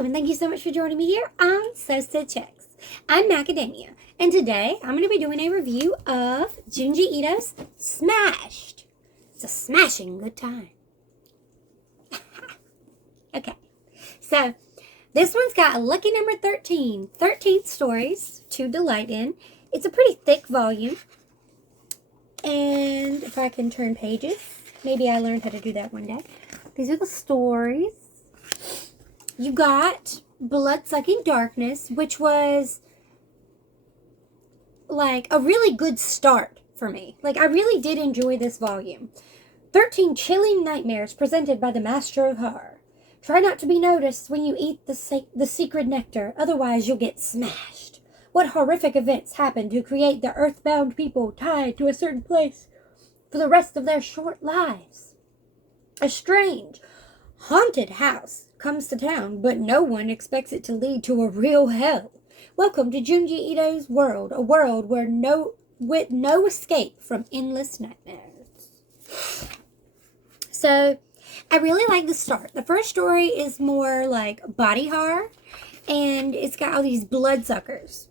Hello, and thank you so much for joining me here on So Checks. I'm Macadamia, and today I'm going to be doing a review of Junji Ito's Smashed. It's a smashing good time. Okay, so this one's got a lucky number 13, 13 stories to delight in. It's a pretty thick volume, and if I can turn pages, maybe I learned how to do that one day. These are the stories. You got Blood-Sucking Darkness, which was like a really good start for me. Like, I really did enjoy this volume. 13 chilling nightmares presented by the Master of Horror. Try not to be noticed when you eat the secret nectar, otherwise you'll get smashed. What horrific events happen to create the earthbound people tied to a certain place for the rest of their short lives? A strange, haunted house comes to town, but no one expects it to lead to a real hell. Welcome to Junji Ito's world, a world where with no escape from endless nightmares. So, I really like the start. The first story is more like body horror, and it's got all these bloodsuckers.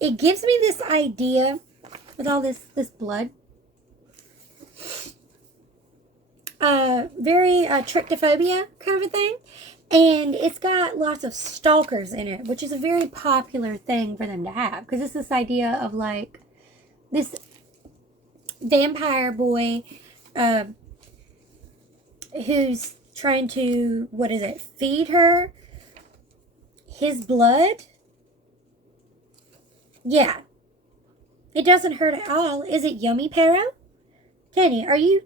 It gives me this idea with all this blood. Very trichophobia kind of a thing. And it's got lots of stalkers in it, which is a very popular thing for them to have. Because it's this idea of like this vampire boy who's trying to, feed her his blood. Yeah. It doesn't hurt at all. Is it yummy, Pero? Kenny, are you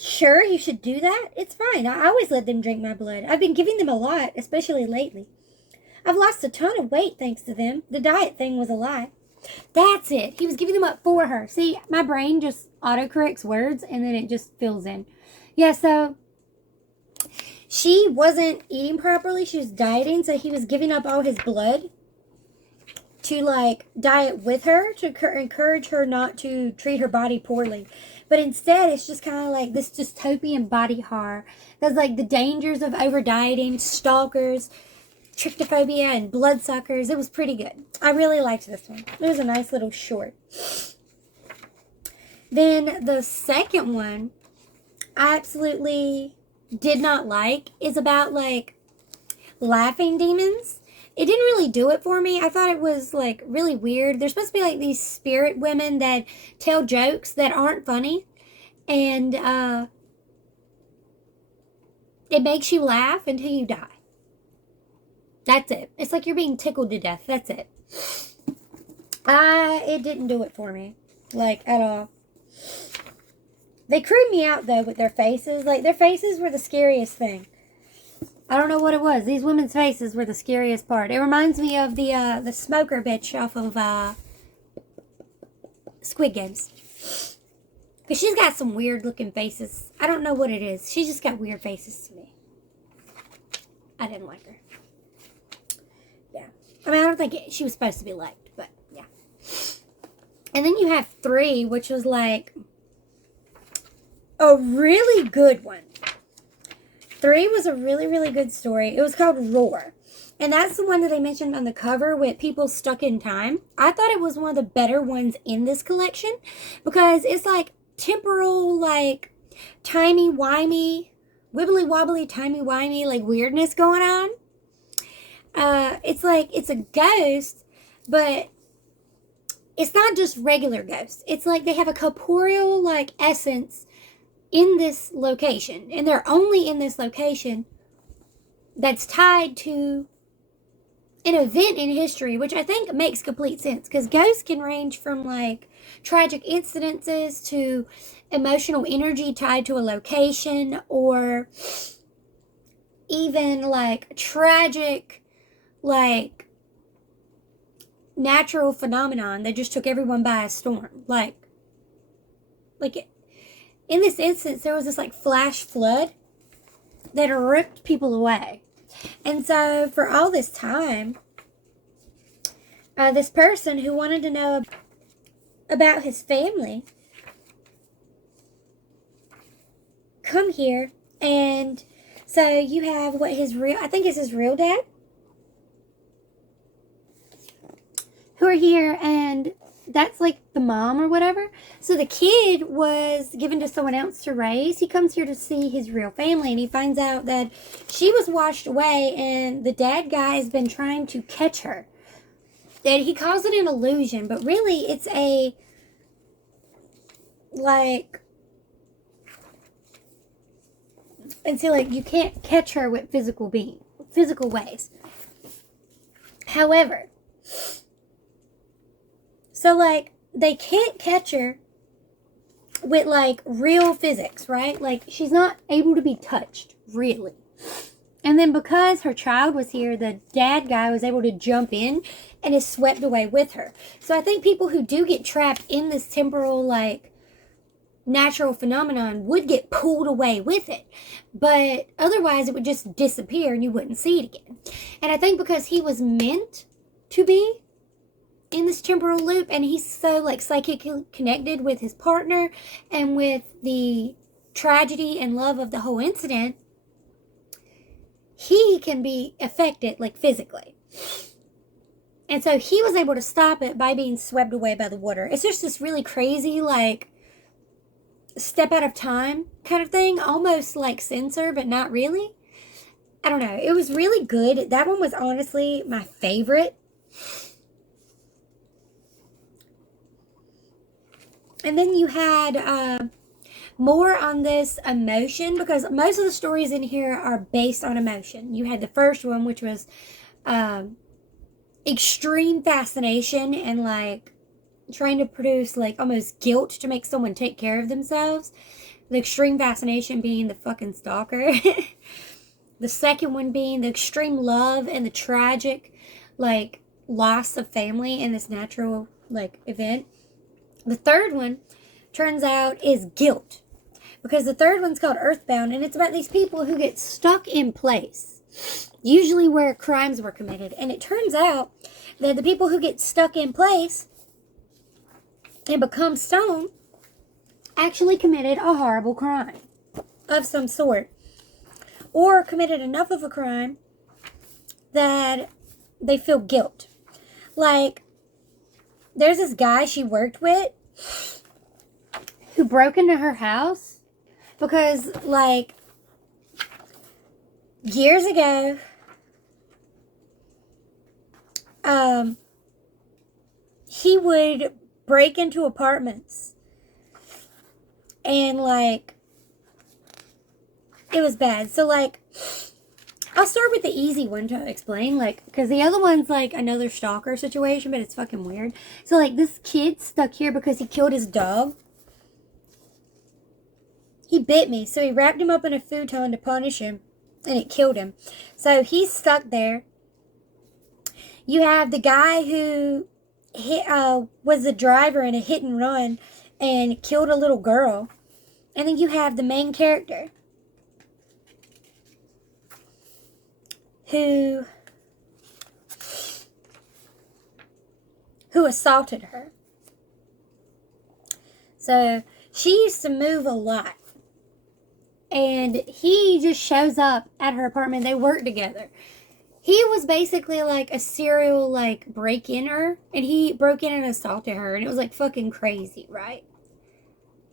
sure you should do that? It's fine. I always let them drink my blood. I've been giving them a lot, especially lately. I've lost a ton of weight thanks to them. The diet thing was a lie. That's it. He was giving them up for her. See, my brain just autocorrects words and then it just fills in. Yeah, so she wasn't eating properly. She was dieting, so he was giving up all his blood to like diet with her to encourage her not to treat her body poorly. But instead, it's just kind of like this dystopian body horror. There's like the dangers of over dieting, stalkers, trichophobia, and bloodsuckers. It was pretty good. I really liked this one. It was a nice little short. Then the second one I absolutely did not like is about like laughing demons. It didn't really do it for me. I thought it was, like, really weird. They're supposed to be, like, these spirit women that tell jokes that aren't funny. And, it makes you laugh until you die. That's it. It's like you're being tickled to death. That's it. It didn't do it for me. Like, at all. They crewed me out, though, with their faces. Like, their faces were the scariest thing. I don't know what it was. These women's faces were the scariest part. It reminds me of the smoker bitch off of Squid Games. Because she's got some weird looking faces. I don't know what it is. She just got weird faces to me. I didn't like her. Yeah. I mean, I don't think she was supposed to be liked, but yeah. And then you have 3, which was like a really good one. 3 was a really, really good story. It was called Roar. And that's the one that they mentioned on the cover with people stuck in time. I thought it was one of the better ones in this collection because it's like temporal, like timey-wimey, wibbly-wobbly, timey-wimey, like weirdness going on. It's like, it's a ghost, but it's not just regular ghosts. It's like they have a corporeal, like, essence in this location, and they're only in this location that's tied to an event in history, which I think makes complete sense because ghosts can range from like tragic incidences to emotional energy tied to a location, or even like tragic, like natural phenomenon that just took everyone by a storm. Like in this instance, there was this like flash flood that ripped people away. And so for all this time, this person who wanted to know about his family come here and So you have what I think it's his real dad, who are here, and that's like the mom or whatever. So the kid was given to someone else to raise. He comes here to see his real family, and he finds out that she was washed away, and the dad guy has been trying to catch her. And he calls it an illusion, but really it's a, like, and so, like, you can't catch her with physical ways. However, so, like, they can't catch her with, like, real physics, right? Like, she's not able to be touched, really. And then because her child was here, the dad guy was able to jump in and is swept away with her. So I think people who do get trapped in this temporal, like, natural phenomenon would get pulled away with it. But otherwise, it would just disappear and you wouldn't see it again. And I think because he was meant to be in this temporal loop, and he's so, like, psychically connected with his partner and with the tragedy and love of the whole incident, he can be affected, like, physically. And so he was able to stop it by being swept away by the water. It's just this really crazy, like, step out of time kind of thing, almost like Censor, but not really. I don't know. It was really good. That one was honestly my favorite. And then you had more on this emotion, because most of the stories in here are based on emotion. You had the first one, which was extreme fascination and, like, trying to produce, like, almost guilt to make someone take care of themselves. The extreme fascination being the fucking stalker. The second one being the extreme love and the tragic, like, loss of family in this natural, like, event. The third one, turns out, is guilt. Because the third one's called Earthbound, and it's about these people who get stuck in place. Usually where crimes were committed. And it turns out that the people who get stuck in place and become stone actually committed a horrible crime of some sort. Or committed enough of a crime that they feel guilt. Like, there's this guy she worked with who broke into her house because, like, years ago, he would break into apartments and, like, it was bad. So, like, I'll start with the easy one to explain, like, because the other one's, like, another stalker situation, but it's fucking weird. So, like, this kid's stuck here because he killed his dog. He bit me, so he wrapped him up in a futon to punish him, and it killed him. So, he's stuck there. You have the guy who was the driver in a hit and run and killed a little girl. And then you have the main character who assaulted her. So she used to move a lot. And he just shows up at her apartment. They work together. He was basically like a serial, like, break-inner. And he broke in and assaulted her. And it was, like, fucking crazy, right?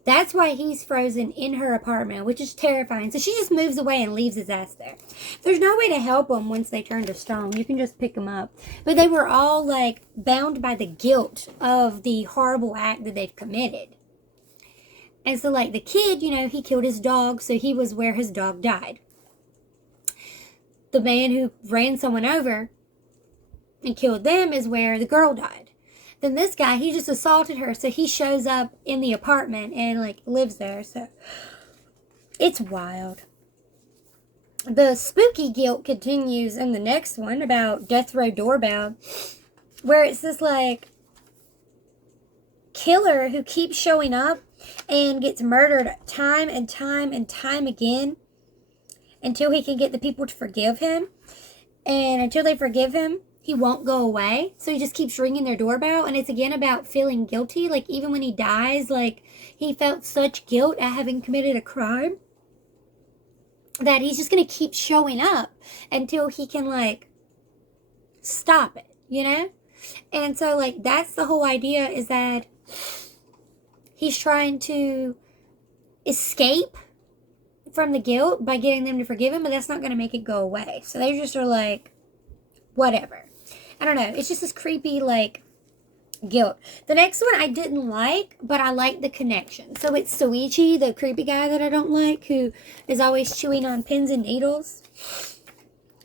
That's why he's frozen in her apartment, which is terrifying. So she just moves away and leaves his ass there. There's no way to help them once they turn to stone. You can just pick them up. But they were all, like, bound by the guilt of the horrible act that they've committed. And so, like, the kid, you know, he killed his dog, so he was where his dog died. The man who ran someone over and killed them is where the girl died. Then this guy, he just assaulted her, so he shows up in the apartment and, like, lives there. So it's wild. The spooky guilt continues in the next one about Death Row Doorbell, where it's this, like, killer who keeps showing up and gets murdered time and time and time again until he can get the people to forgive him. And until they forgive him, he won't go away. So he just keeps ringing their doorbell. And it's again about feeling guilty. Like, even when he dies, like, he felt such guilt at having committed a crime. that he's just going to keep showing up until he can, like, stop it, you know? And so, like, that's the whole idea, is that he's trying to escape from the guilt by getting them to forgive him, but that's not going to make it go away. So they just are like, whatever. I don't know. It's just this creepy, like, guilt. The next one I didn't like, but I like the connection. So it's Soichi, the creepy guy that I don't like, who is always chewing on pins and needles.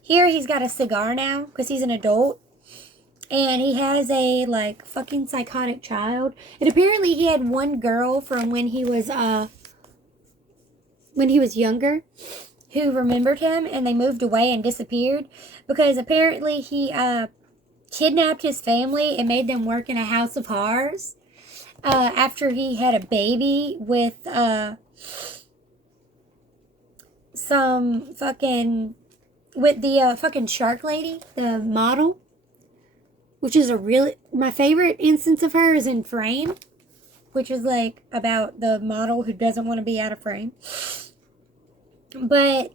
Here he's got a cigar now because he's an adult. And he has a, like, fucking psychotic child. And apparently he had one girl from when he was younger who remembered him, and they moved away and disappeared because apparently he kidnapped his family and made them work in a house of horrors after he had a baby with the fucking shark lady, the model, which is my favorite instance of her is in Frame, which is, like, about the model who doesn't want to be out of frame. But,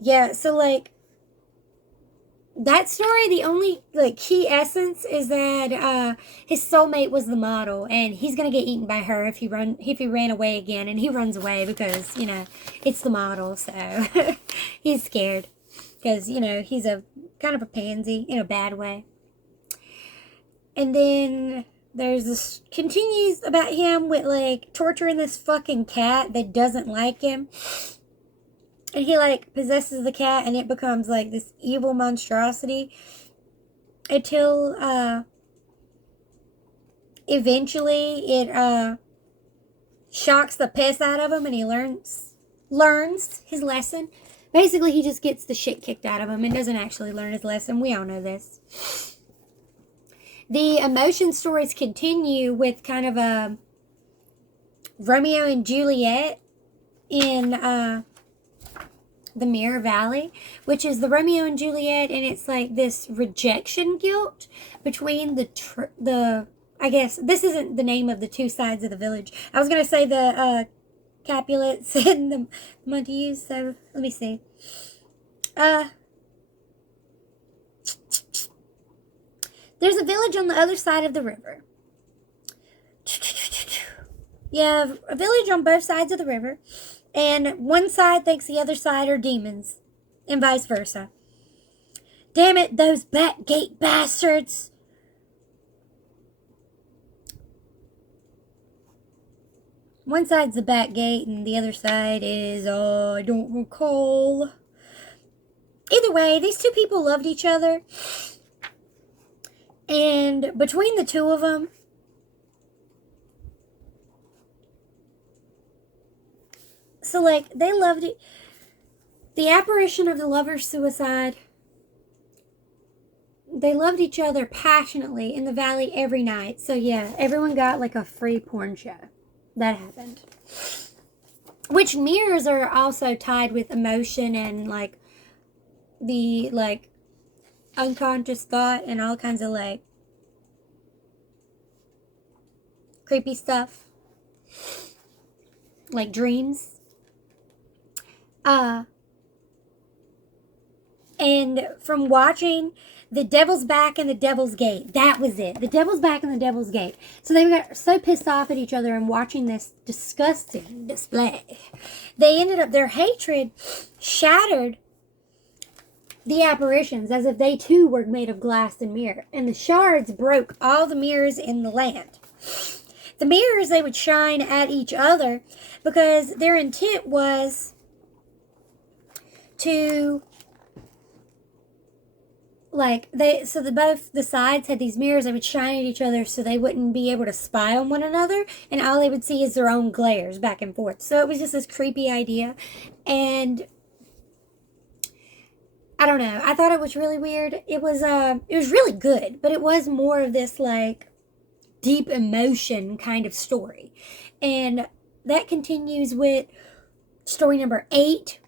yeah, so, like, that story, the only, like, key essence is that his soulmate was the model, and he's gonna get eaten by her if he ran away again, and he runs away because, you know, it's the model, so he's scared. Because, you know, he's a kind of a pansy in a bad way. And then there's this continues about him with, like, torturing this fucking cat that doesn't like him. And he, like, possesses the cat, and it becomes, like, this evil monstrosity. Until, eventually it, shocks the piss out of him, and he learns his lesson. Basically, he just gets the shit kicked out of him and doesn't actually learn his lesson. We all know this. The emotion stories continue with kind of a Romeo and Juliet in the Mirror Valley, which is the Romeo and Juliet, and it's like this rejection guilt between I guess this isn't the name of the two sides of the village. I was going to say the Capulets and the Montagues, so let me see. There's a village on the other side of the river. You have a village on both sides of the river, and one side thinks the other side are demons, and vice versa. Damn it, those Batgate bastards! One side's the Batgate, and the other side is, I don't recall. Either way, these two people loved each other. And between the two of them, so, like, they loved it. The apparition of the lover's suicide, they loved each other passionately in the valley every night. So, yeah, everyone got, like, a free porn show. That happened. Which mirrors are also tied with emotion and, like, the, like, unconscious thought and all kinds of, like, creepy stuff. Like dreams. And from watching The Devil's Back and The Devil's Gate, that was it. The Devil's Back and The Devil's Gate. So they got so pissed off at each other and watching this disgusting display. They ended up, their hatred shattered the apparitions as if they too were made of glass and mirror. And the shards broke all the mirrors in the land. The mirrors, they would shine at each other because their intent was to, like, both the sides had these mirrors. They would shine at each other so they wouldn't be able to spy on one another, and all they would see is their own glares back and forth. So it was just this creepy idea, and I don't know. I thought it was really weird. It was really good, but it was more of this, like, deep emotion kind of story. And that continues with story number 8,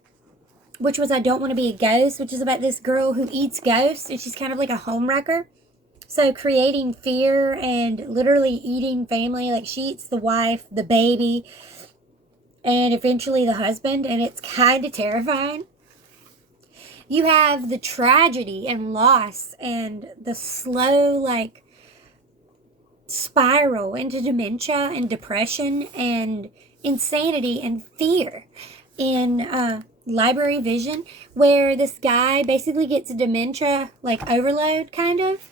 which was I Don't Want to Be a Ghost, which is about this girl who eats ghosts, and she's kind of like a homewrecker. So creating fear and literally eating family. Like, she eats the wife, the baby, and eventually the husband, and it's kind of terrifying. You have the tragedy and loss and the slow, like, spiral into dementia and depression and insanity and fear in Library Vision, where this guy basically gets a dementia, like, overload, kind of.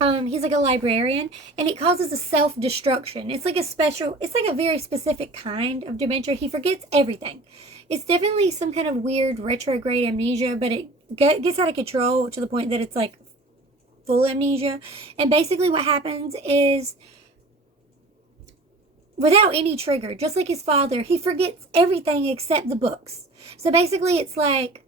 He's like a librarian, and it causes a self-destruction. It's like a very specific kind of dementia. He forgets everything. It's definitely some kind of weird retrograde amnesia, but it gets out of control to the point that it's like full amnesia. And basically what happens is, without any trigger, just like his father, he forgets everything except the books. So basically it's like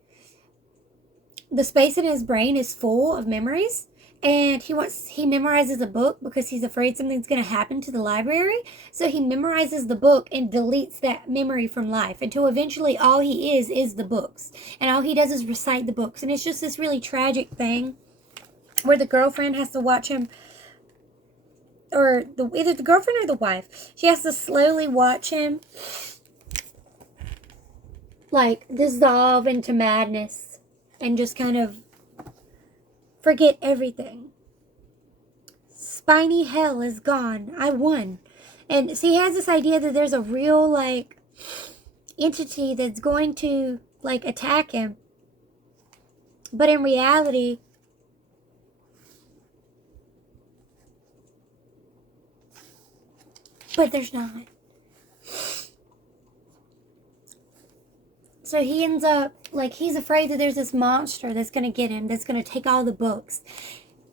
the space in his brain is full of memories, and he memorizes a book because he's afraid something's going to happen to the library. So he memorizes the book and deletes that memory from life until eventually all he is the books. And all he does is recite the books. And it's just this really tragic thing where the girlfriend has to watch him, or either the girlfriend or the wife, she has to slowly watch him, like, dissolve into madness and just kind of forget everything. Spiny hell is gone. I won. And so he has this idea that there's a real, like, entity that's going to, like, attack him. But in reality, but there's not. So he ends up, like, he's afraid that there's this monster that's going to get him, that's going to take all the books.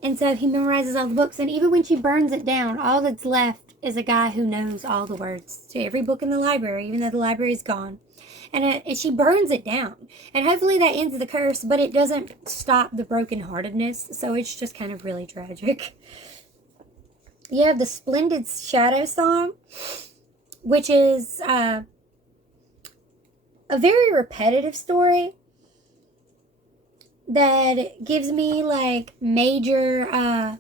And so he memorizes all the books. And even when she burns it down, all that's left is a guy who knows all the words to every book in the library, even though the library is gone. And she burns it down. And hopefully that ends the curse, but it doesn't stop the brokenheartedness. So it's just kind of really tragic. You have the Splendid Shadow song, which is a very repetitive story that gives me, like, major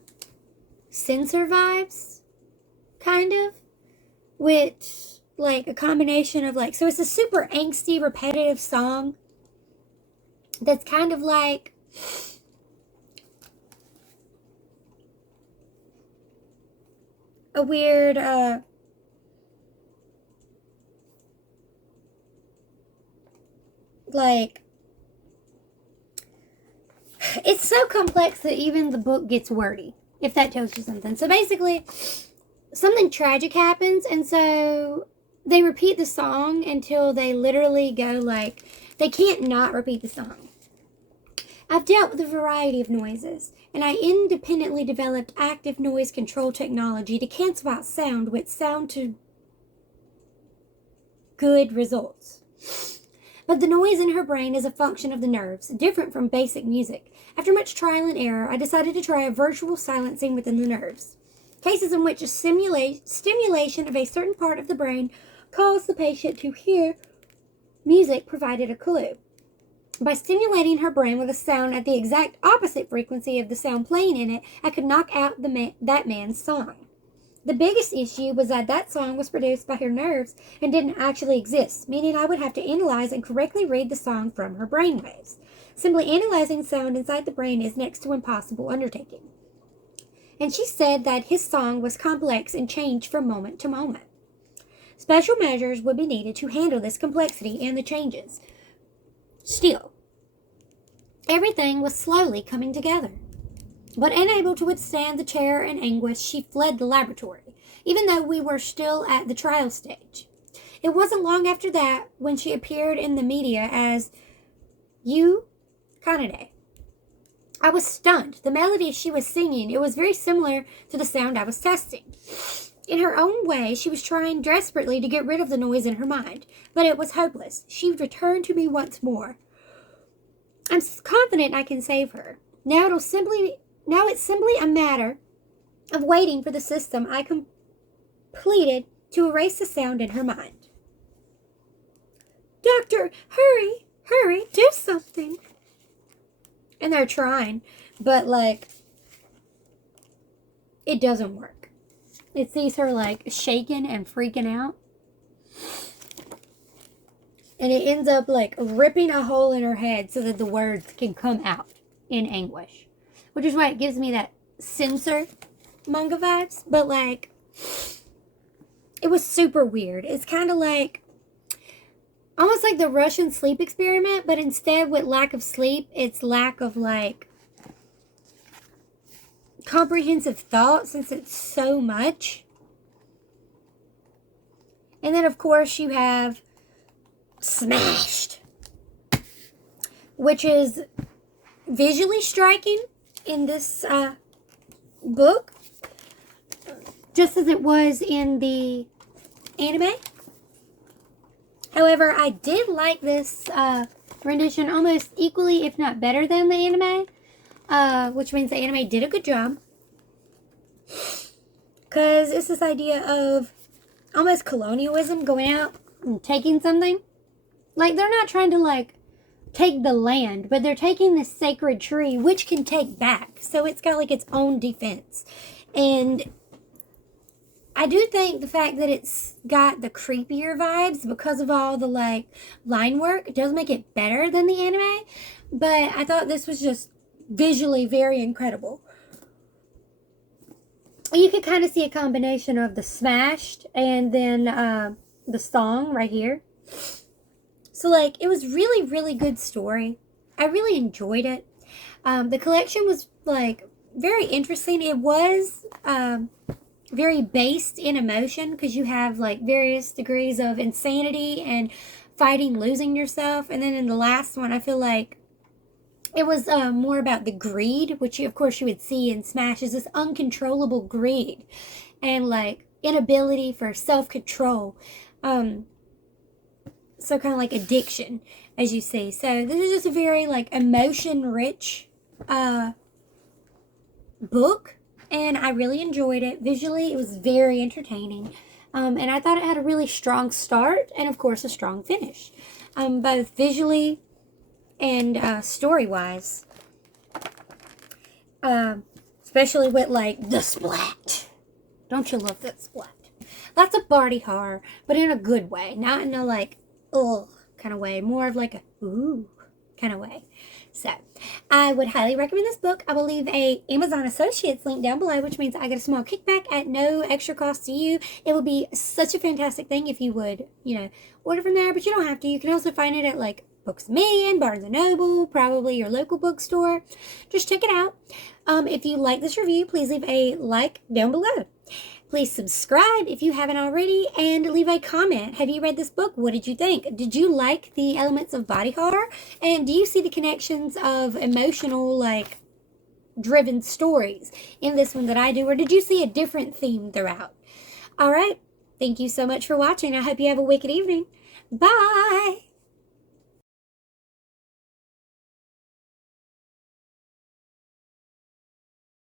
censor vibes, kind of, with, like, a combination of, like, so it's a super angsty, repetitive song that's kind of like a weird like, it's so complex that even the book gets wordy, if that tells you something. So basically, something tragic happens, and so they repeat the song until they literally go, like, they can't not repeat the song. I've dealt with a variety of noises, and I independently developed active noise control technology to cancel out sound with sound to good results. But the noise in her brain is a function of the nerves, different from basic music. After much trial and error, I decided to try a virtual silencing within the nerves. Cases in which a stimulation of a certain part of the brain caused the patient to hear music provided a clue. By stimulating her brain with a sound at the exact opposite frequency of the sound playing in it, I could knock out that man's song. The biggest issue was that song was produced by her nerves and didn't actually exist, meaning I would have to analyze and correctly read the song from her brainwaves. Simply analyzing sound inside the brain is next to impossible undertaking. And she said that his song was complex and changed from moment to moment. Special measures would be needed to handle this complexity and the changes. Still, everything was slowly coming together. But unable to withstand the terror and anguish, she fled the laboratory, even though we were still at the trial stage. It wasn't long after that when she appeared in the media as Yu Kanade. I was stunned. The melody she was singing, it was very similar to the sound I was testing. In her own way, she was trying desperately to get rid of the noise in her mind, but it was hopeless. She returned to me once more. I'm confident I can save her. Now it's simply a matter of waiting for the system I completed to erase the sound in her mind. Doctor, hurry, do something. And they're trying, but, like, it doesn't work. It sees her, like, shaking and freaking out. And it ends up like ripping a hole in her head so that the words can come out in anguish. Which is why it gives me that censor manga vibes. But like, it was super weird. It's kind of like, almost like the Russian sleep experiment, but instead with lack of sleep, it's lack of like comprehensive thought, since it's so much. And then of course you have Smashed, which is visually striking in this book, just as it was in the anime. However, I did like this rendition almost equally, if not better than the anime, which means the anime did a good job. Because it's this idea of almost colonialism, going out and taking something. Like, they're not trying to, like, take the land, but they're taking this sacred tree, which can take back. So it's got, like, its own defense. And I do think the fact that it's got the creepier vibes because of all the, like, line work does make it better than the anime. But I thought this was just visually very incredible. You could kind of see a combination of the Smashed and then the song right here. So, like, it was really, really good story. I really enjoyed it. The collection was, like, very interesting. It was very based in emotion, because you have, like, various degrees of insanity and fighting losing yourself. And then in the last one, I feel like it was more about the greed, which, of course, you would see in Smash, is this uncontrollable greed and, like, inability for self-control. So kind of like addiction, as you see. So this is just a very, like, emotion-rich book, and I really enjoyed it. Visually, it was very entertaining, and I thought it had a really strong start and, of course, a strong finish, both visually and story-wise. Especially with, like, the splat. Don't you love that splat? That's a body horror, but in a good way, not in a, like, ugh kind of way, more of like a ooh kind of way. So I would highly recommend this book. I will leave a Amazon Associates link down below, which means I get a small kickback at no extra cost to you. It would be such a fantastic thing if you would, you know, order from there, but you don't have to. You can also find it at, like, Books A Million, Barnes & Noble, probably your local bookstore. Just check it out. If you like this review, please leave a like down below. Please subscribe if you haven't already, and leave a comment. Have you read this book? What did you think? Did you like the elements of body horror? And do you see the connections of emotional, like, driven stories in this one that I do? Or did you see a different theme throughout? All right. Thank you so much for watching. I hope you have a wicked evening. Bye.